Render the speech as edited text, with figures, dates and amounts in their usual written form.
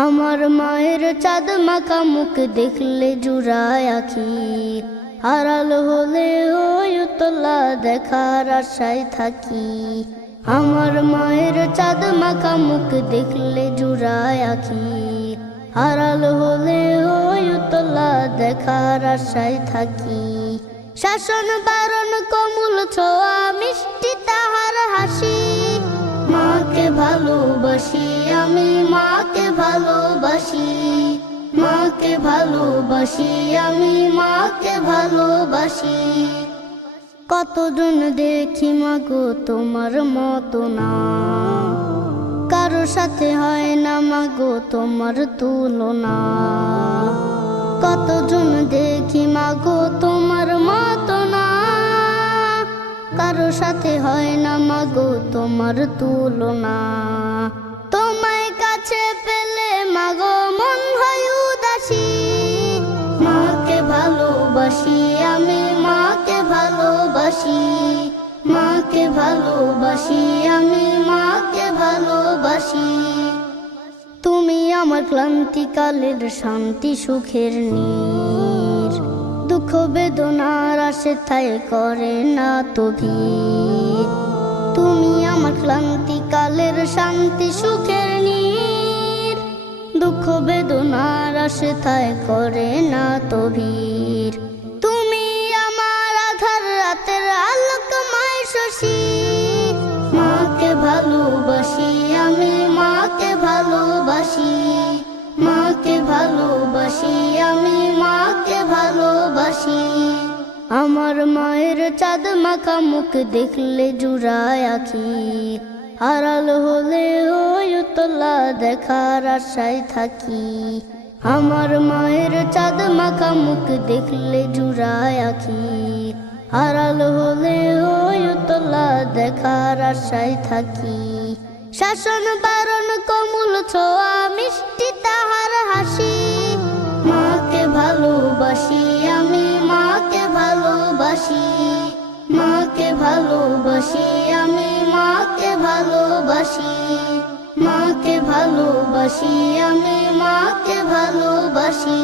আমার মায়ের চাঁদ মাখা মুখ দেখলে জুড়ায় আখি, আড়াল হলে ওই উতলা দেখার আশায় থাকি। আমার মায়ের চাঁদ মাখা মুখ দেখলে জুড়ায় আখি, আড়াল হলে ওই উতলা দেখার আশায় থাকি। শাসন বারণ কমল ছোঁয়া মিষ্টি তাহার হাসি, মাকে ভালোবাসি আমি মাকে ভালোবাসি, মাকে ভালোবাসি আমি মাকে ভালোবাসি। কতজন দেখি মাগো তোমার মতো না, কারো সাথে হয় না মাগো তোমার তুলনা। কতজন দেখি মাগো তোমার মতো না, কারো সাথে হয় না মাগো তোমার তুলনা। তোমায় কাছে পেলে মাগো মন হয় উদাসী, মাকে ভালোবাসি আমি মাকে ভালোবাসি, মাকে ভালোবাসি আমি মাকে ভালোবাসি। তুমি আমার ক্লান্তিকালের শান্তি সুখের নীর, দুঃখ বেদনার আসে ঠাই করে না তো ভিড়। তুমি আমার ক্লান্তিকালের শান্তি সুখের নীর, দুঃখ বেদনার আসে ঠাই করে না তো ভিড়। তুমি আমার আধার রাতের আলোকময় শশী, মাকে ভালোবাসি আমি মাকে ভালোবাসি, মাকে ভালোবাসি আমি মাকে ভালোবাসি। আমার মায়ের চাঁদ মাখা মুখ দেখলে জুড়ায় আখি, আড়াল হলে ওই উতলা দেখার আশায় থাকি। আমার মায়ের চাঁদ মাখা মুখ দেখলে জুড়ায় আখি, আড়াল হলে ওই উতলা দেখার আশায় থাকি। শাসন বারণ কমল ছোঁয়া মিষ্টি তাহার হাসি, মাকে ভালোবাসি আমি মাকে ভালোবাসি, মাকে ভালোবাসি আমি মাকে ভালোবাসি, মাকে ভালোবাসি আমি মাকে ভালোবাসি।